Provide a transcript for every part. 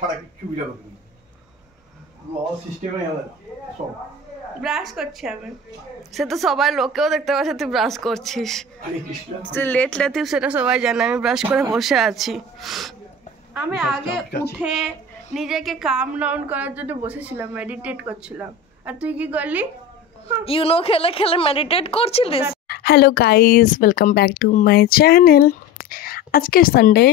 ছাড়া কিছু বুঝা করবে না, সিস্টেমে হবে সব। ব্রাশ করছি আমি, সে তো সবাই লোকেও দেখতে পাচ্ছে তুই ব্রাশ করছিস। তুই লেট লেটিভ সেটা সবাই জানে, আমি ব্রাশ করে বসে আছি। আমি আগে উঠে নিজেকে কাম ডাউন করার জন্য বসেছিলাম, মেডিটেট করছিলাম। আর তুই কি করলি? ইউনো খেলে খেলে মেডিটেট করছিলিস। Hello guys, welcome back to my channel. আজকে সানডে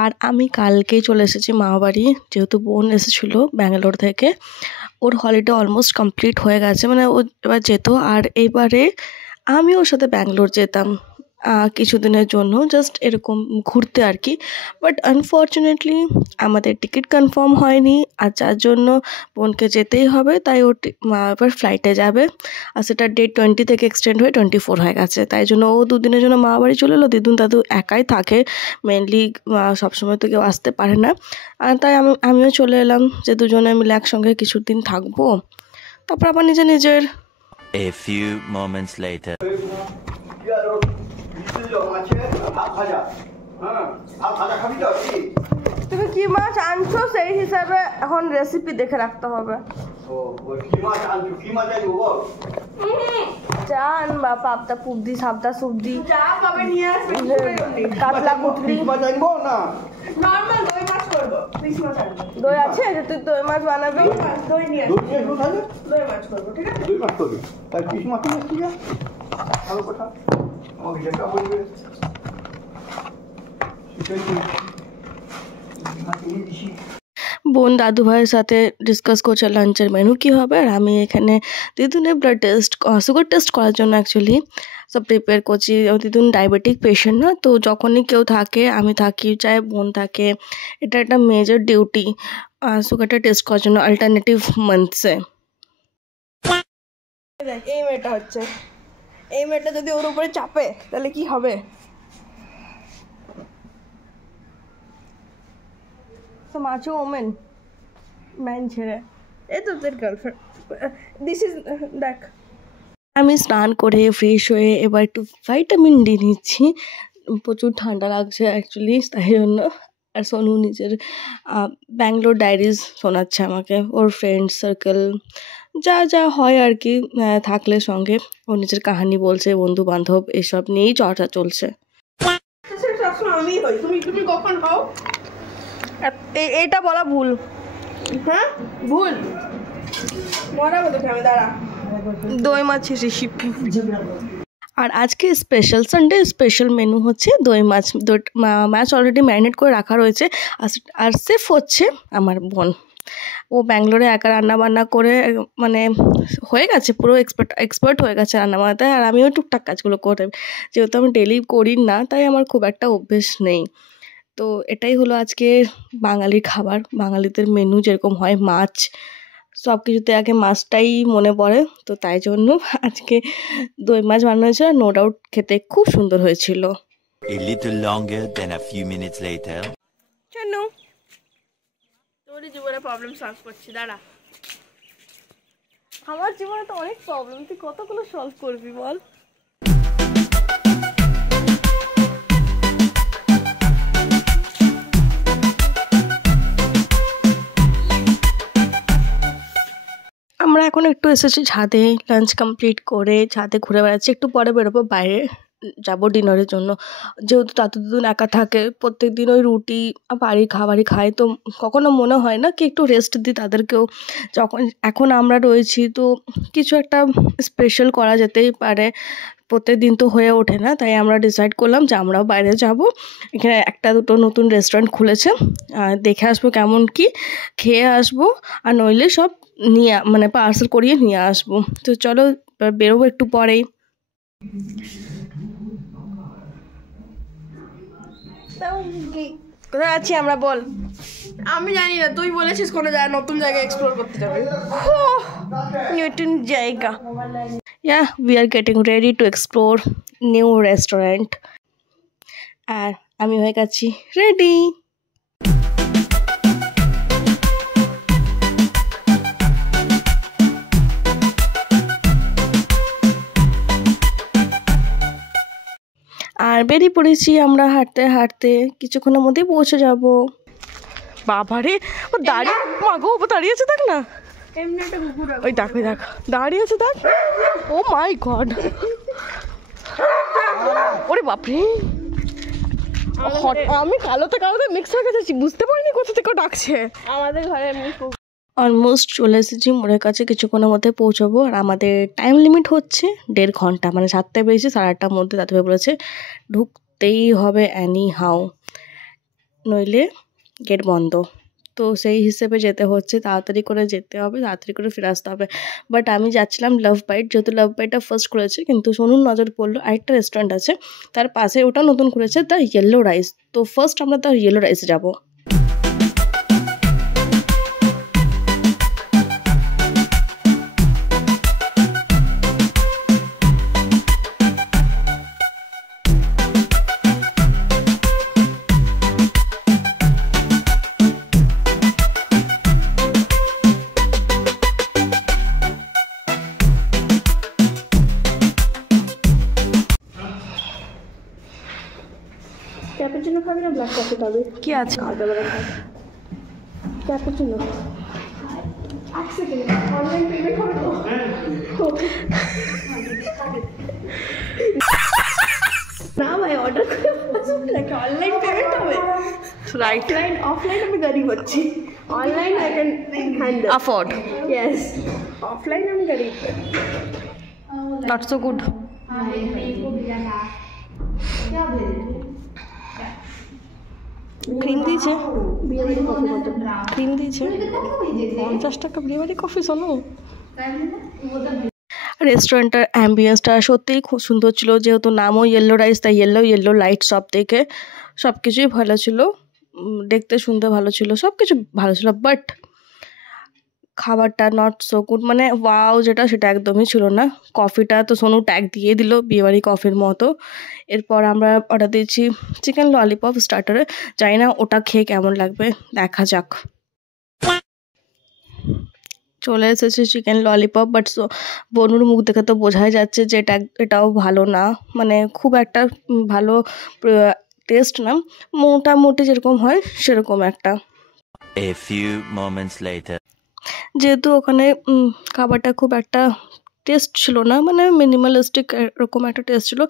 আর আমি কালকেই চলে এসেছি মামাবাড়ি, যেহেতু বোন এসেছিলো ব্যাঙ্গালোর থেকে। ওর হলিডে অলমোস্ট কমপ্লিট হয়ে গেছে, মানে ও এবার যেত। আর এইবারে আমি ওর সাথে ব্যাঙ্গালোর যেতাম কিছুদিনের জন্য, জাস্ট এরকম ঘুরতে আর কি। বাট আনফর্চুনেটলি আমাদের টিকিট কনফার্ম হয়নি, আর যার জন্য বোনকে যেতেই হবে। তাই ও এবার ফ্লাইটে যাবে, আর সেটা ডেট 20 থেকে এক্সটেন্ড হয়ে 24 হয়ে গেছে। তাই জন্য ও দুদিনের জন্য মা বাড়ি চলে এলো। দিদুন দাদু একাই থাকে মেনলি, সবসময় তো কেউ আসতে পারে না। আর তাই আমিও চলে এলাম, যে দুজনে মিলে একসঙ্গে কিছুদিন থাকবো, তারপর আবার নিজের A few moments later. তুমি কি মাছ আনছো সেই হিসাবে এখন রেসিপি দেখে রাখতে হবে। চান বা পাবদা পুবদি সাবদা সবজি কাতলা কুতলি। দই আছে যে তুই দই মাছ বানাবি? দই নিয়ে দই মাছ করবো, ঠিক আছে? দই মাছ করবি, তাই পিস মাছ নিয়ে আসছি। ভালো কথা। বোন দাদু ভাইয়ের সাথে ডিসকাস করছে লাঞ্চের মেনু কী হবে, আর আমি এখানে দিদুনের ব্লাড টেস্ট, সুগার টেস্ট করার জন্য অ্যাকচুয়ালি সব প্রিপেয়ার করছি। দিদুন ডায়াবেটিক পেশেন্ট না, তো যখনই কেউ থাকে, আমি থাকি চাই বোন থাকে, এটা একটা মেজর ডিউটি সুগারটা টেস্ট করার জন্য অল্টারনেটিভ মান্থসে। এই মেয়েটা হচ্ছে, এই মেয়েটা যদি ওর উপরে চাপে তাহলে কি হবে? তো মাছও ওমেন ম্যান ছেড়ে, এই তো তোর গার্লফ্রেন্ড। দিস ইজ দেখ। আমি স্নান করে ফ্রেশ হয়ে এবার একটু ভাইটামিন ডি নিচ্ছি, প্রচুর ঠান্ডা লাগছে অ্যাকচুয়ালি, তাই জন্য। আর সোনু নিজের ব্যাঙ্গালোর ডায়েরিজ শোনাচ্ছে আমাকে, ওর ফ্রেন্ড সার্কেল যা যা হয় আর কি থাকলে সঙ্গে, ও নিজের কাহিনী বলছে, বন্ধু বান্ধব এসব নিয়েই চর্চা চলছে। আমি হই, তুমি কখন হও? এটা বলা ভুল, হ্যাঁ ভুল বলাবো তোকে আমি, দাঁড়া। দই মাছ রেসিপি। আর আজকে স্পেশাল সানডে স্পেশাল মেনু হচ্ছে দই মাছ। মাছ অলরেডি ম্যারিনেট করে রাখা রয়েছে। আর সেফ হচ্ছে আমার বোন, ও ব্যাঙ্গালোরে একা রান্না বান্না করে মানে হয়ে গেছে, পুরো এক্সপার্ট হয়ে গেছে রান্না বান্নাতে। আর আমিও টুকটাক কাজগুলো করে, যেহেতু আমি ডেলি করি না, তাই আমার খুব একটা অভ্যেস নেই। তো এটাই হলো আজকে বাঙালির খাবার, বাঙালিদের মেনু যেরকম হয়, মাছ, সব কিছুতে আগে মাছটাই মনে পড়ে। তো তাই জন্য আজকে দই মাছ বানানো হয়েছিল, নো ডাউট খেতে খুব সুন্দর হয়েছিল। A little longer than a few minutes later. কেন তোরই জীবনে প্রবলেম সলভ করছি, দাঁড়া। আমার জীবনে তো অনেক প্রবলেম, তুই কতগুলো সলভ করবি বল? আমরা এখন একটু এসেছি ছাদে, লাঞ্চ কমপ্লিট করে ছাদে ঘুরে বেড়াচ্ছি। একটু পরে বেরোবো বাইরে, যাবো ডিনারের জন্য। যেহেতু দাদু দিদুন একা থাকে, প্রত্যেক দিন ওই রুটি বাড়ির খাবারই খায়, তো কখনো মনে হয় না কি একটু রেস্ট দিই তাদেরকেও। যখন এখন আমরা রয়েছি, তো কিছু একটা স্পেশাল করা যেতেই পারে, প্রত্যেক দিন তো হয়ে ওঠে না। তাই আমরা ডিসাইড করলাম যে আমরাও বাইরে যাব। এখানে একটা দুটো নতুন রেস্টুরেন্ট খুলেছে, দেখে আসবো কেমন কি, খেয়ে আসবো, আর নইলে সব নিয়ে মানে পার্সেল করিয়ে নিয়ে আসবো। তো চলো বেরোবো একটু পরেই। কোথায় আছি আমরা বল? আমি জানি না, তুই বলেছিস কোনো নতুন জায়গা এক্সপ্লোর করতে যাবে। নতুন জায়গা, yeah, we are getting ready to explore new restaurant. আর আমি হয়ে গেছি রেডি। আর বেরিয়ে পড়েছি আমরা হাঁটতে হাঁটতে, কিছুক্ষণের মধ্যেই পৌঁছে যাব। বাবারে ও দাঁড়িয়ে, মাগো ও দাঁড়িয়ে আছে, দেখ না, এমনি একটা কুকুর ওই দেখ ওই দেখ দাঁড়িয়ে আছে, দেখ। ও মাই গড, ওরে বাপরে, আমি কালোতে মিক্স হয়ে গেছি, বুঝতে পারিনি কোথা থেকে ডাকছে। আমাদের ঘরে এমনি অলমোস্ট চলে এসেছি মোড়ের কাছে, কিছুক্ষণের মধ্যে পৌঁছাবো। আর আমাদের টাইম লিমিট হচ্ছে 1.5 ঘন্টা, মানে 7টায় বেরিয়েছি, 8:30টার মধ্যে তাতে বলেছে ঢুকতেই হবে অ্যানি হাউ, নইলে গেট বন্ধ। তো সেই হিসেবে যেতে হচ্ছে, তাড়াতাড়ি করে যেতে হবে, তাড়াতাড়ি করে ফিরে আসতে হবে। বাট আমি যাচ্ছিলাম লাভ বাইট, যেহেতু লাভ বাইটটা ফার্স্ট করেছে, কিন্তু সোনুর নজর পড়লো আরেকটা রেস্টুরেন্ট আছে তার পাশে, ওটা নতুন করেছে, দ্য ইয়েলো রাইস। তো ফার্স্ট আমরা দ্য ইয়েলো রাইসে যাবো। ক্যাপুচিনো খাবি না ব্ল্যাক কফি খাবি? কি আছে? ক্যাপুচিনো। এক সেকেন্ড, অনলাইন পেমেন্ট হবে তো? না ভাই, অর্ডার করে অনলাইন পেমেন্ট হবে। রাইট, অফলাইন আমি গরিব হচ্ছি, online I can handle afford, yes, offline আমি গরিব। Not so good. ক্রিম দিয়েছে, বিয়েবাড়ি কফি কত? ক্রিম দিয়েছে 50 টাকা বিয়েবাড়ি কফি। শোনো, রেস্টুরেন্টের অ্যাম্বিয়েন্সটা সত্যিই খুব সুন্দর ছিল, যেহেতু নামও ইয়েলো রাইস, তাই ইয়েলো লাইট সব থেকে সব কিছুই ভালো ছিল, দেখতে শুনতে ভালো ছিল, সব কিছু ভালো ছিল। বাট খাবারটা নট সো গুড, মানে ওয়াও যেটা সেটা একদমই ছিল না। কফিটা তো সোনু ট্যাগ দিয়ে দিল বিয়েবাড়ি কফির মতো। এরপর আমরা অর্ডার দিয়েছি চিকেন ললিপপ স্টার্টারে, জানি না ওটা খেয়ে কেমন লাগবে, দেখা যাক। চলে এসেছে চিকেন ললিপপ, বাট বনুর মুখ দেখে তো বোঝাই যাচ্ছে যে এটাও ভালো না, মানে খুব একটা ভালো টেস্ট না, মোটামুটি যেরকম হয় সেরকম একটা। A few moments later. যেহেতু ওখানে খাবারটা খুব একটা টেস্ট ছিল না, মানে মিনিমালিস্টিক এরকম একটা টেস্ট ছিল,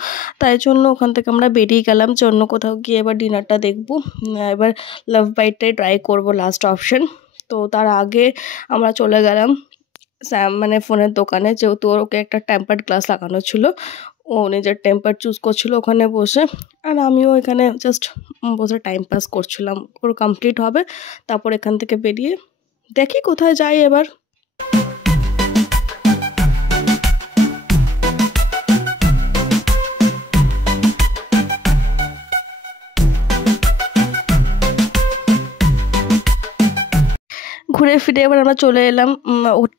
তাই জন্য ওখান থেকে আমরা বেরিয়ে গেলাম যে অন্য কোথাও গিয়ে এবার ডিনারটা দেখবো, এবার লাভ বাইটটাই ট্রাই করবো লাস্ট অপশন। তো তার আগে আমরা চলে গেলাম মানে ফোনের দোকানে, যেহেতু ওকে একটা টেম্পার্ড গ্লাস লাগানো ছিল, ও নিজের টেম্পার চুজ করছিল ওখানে বসে, আর আমিও এখানে জাস্ট বসে টাইম পাস করছিলাম। ওর কমপ্লিট হবে, তারপর এখান থেকে বেরিয়ে দেখি কোথায় যাই এবার। ঘুরে ফিরে এবার আমরা চলে এলাম,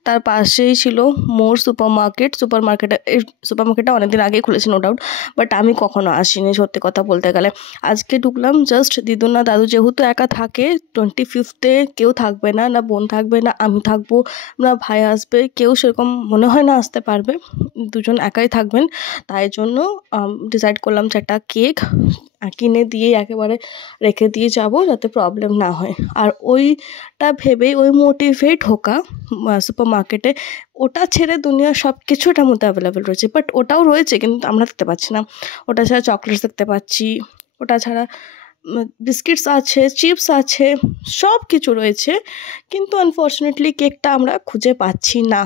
তার পাশেই ছিল মোর সুপারমার্কেটটা অনেকদিন আগেই খুলেছে নো ডাউট, বাট আমি কখনো আসিনি সত্যি কথা বলতে গেলে। আজকে ঢুকলাম জাস্ট, দিদু না দাদু যেহেতু একা থাকে, 25th কেউ থাকবে না, না বোন থাকবে, না আমি থাকবো, না ভাই আসবে, কেউ সেরকম মনে হয় না আসতে পারবে, দুজন একাই থাকবেন। তাই জন্য ডিসাইড করলাম যে একটা কেক কিনে দিয়ে একেবারে রেখে দিয়ে যাব, যাতে প্রবলেম না হয়। আর ওইটা ভেবেই, ওই মোটিভেট হোকা সুপার মার্কেটে, ওটা ছেড়ে দুনিয়ার সব কিছু এটার মধ্যে অ্যাভেলেবেল রয়েছে, বাট ওটাও রয়েছে কিন্তু আমরা দেখতে পাচ্ছি না। ওটা ছাড়া চকলেটস দেখতে পাচ্ছি, ওটা ছাড়া বিস্কিটস আছে, চিপস আছে, সব কিছু রয়েছে, কিন্তু আনফর্চুনেটলি কেকটা আমরা খুঁজে পাচ্ছি না।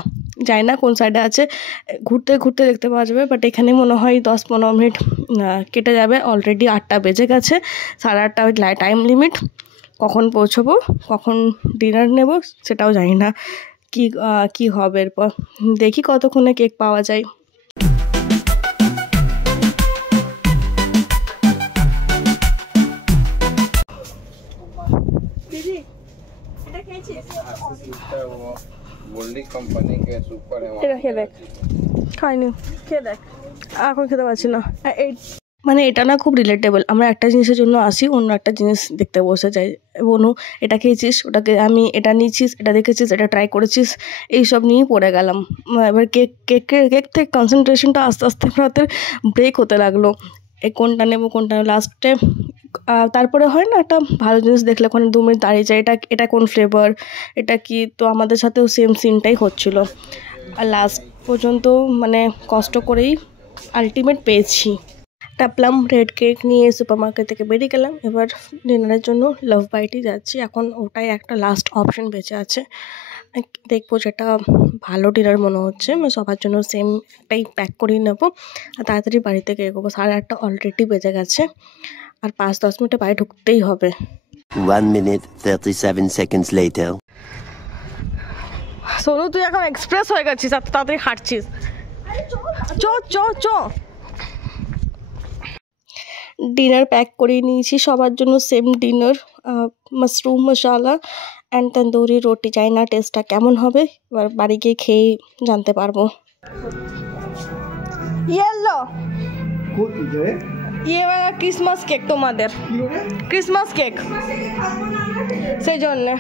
জানি না কোন সাইডে আছে, ঘুরতে ঘুরতে দেখতে পাওয়া যাবে, বাট এখানে মনে হয় 10-15 মিনিট কেটে যাবে। অলরেডি 8টা বেজে গেছে, 8:30 টাইম লিমিট। কখন পৌঁছবো, কখন ডিনার নেব সেটাও জানি না, কি হবে এরপর। দেখি কতক্ষণে কেক পাওয়া যায়। এটা খেয়ে দেখ, খাইনি, খেয়ে দেখ, এখন খেতে পারছি না। মানে এটা না খুব রিলেটেবল, আমরা একটা জিনিসের জন্য আসি, অন্য একটা জিনিস দেখতে বসে যাই। বনু এটা খেয়েছিস, ওটাকে আমি এটা নিয়েছিস, এটা দেখেছিস, এটা ট্রাই করেছিস, এইসব নিয়েই পড়ে গেলাম। এবার কেক থেকে কনসেন্ট্রেশনটা আস্তে আস্তে হাতের ব্রেক হতে লাগলো, কোনটা নেবো কোনটা, লাস্টে তারপরে হয় না একটা ভালো জিনিস দেখলে ওখানে 2 মিনিট দাঁড়িয়ে যায়, এটা কোন ফ্লেভার, এটা কি। তো আমাদের সাথেও সেম সিনটাই হচ্ছিল। আর লাস্ট পর্যন্ত মানে কষ্ট করেই আলটিমেট পেয়েছি। একটা প্লাম রেড কেক নিয়ে সুপার মার্কেট থেকে বেরিয়ে গেলাম। এবার ডিনারের জন্য লাভ বাইটই যাচ্ছি। এখন ওটাই একটা লাস্ট অপশন বেঁচে আছে। দেখবো যেটা ভালো ডিনার মনে হচ্ছে, আমি সবার জন্য সেম একটাই প্যাক করিয়ে নেবো আর তাড়াতাড়ি বাড়ি থেকে এগোবো। 8:30 অলরেডি বেজে গেছে, আর 5-10 মিনিটে বাড়ি ঢুকতেই হবে। 1 minute 37 seconds later. সোনু, তুই এখন এক্সপ্রেস হয়ে গেছিস, এত তাড়াতাড়ি হাঁটছিস। চ চ চ। ডিনার প্যাক করিয়ে নিয়েছি সবার জন্য, same dinner, mushroom masala and tandoori রুটি। চাই না টেস্টটা কেমন হবে, এবার বাড়ি গিয়ে খেয়ে জানতে পারবো। ইয়েলো ইয়ে ক্রিসমাস কেক তোমাদের, ক্রিসমাস কেক, সেই জন্যে।